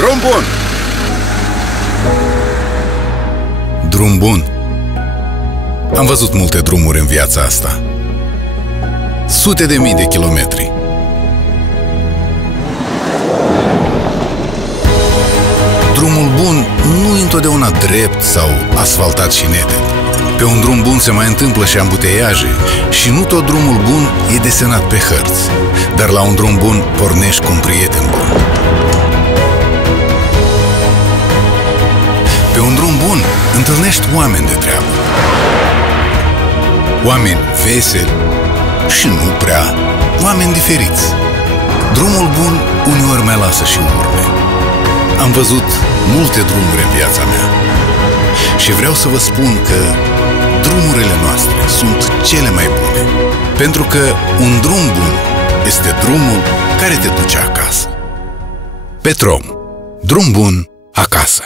Drum bun! Drum bun. Am văzut multe drumuri în viața asta. Sute de mii de kilometri. Drumul bun nu e întotdeauna drept sau asfaltat și neted. Pe un drum bun se mai întâmplă și ambuteiaje și nu tot drumul bun e desenat pe hărți. Dar la un drum bun pornești cu un prieten bun. Pe un drum bun întâlnești oameni de treabă. Oameni veseli și nu prea, oameni diferiți. Drumul bun uneori mai lasă și urme. Am văzut multe drumuri în viața mea și vreau să vă spun că drumurile noastre sunt cele mai bune, pentru că un drum bun este drumul care te duce acasă. Petrom. Drum bun acasă.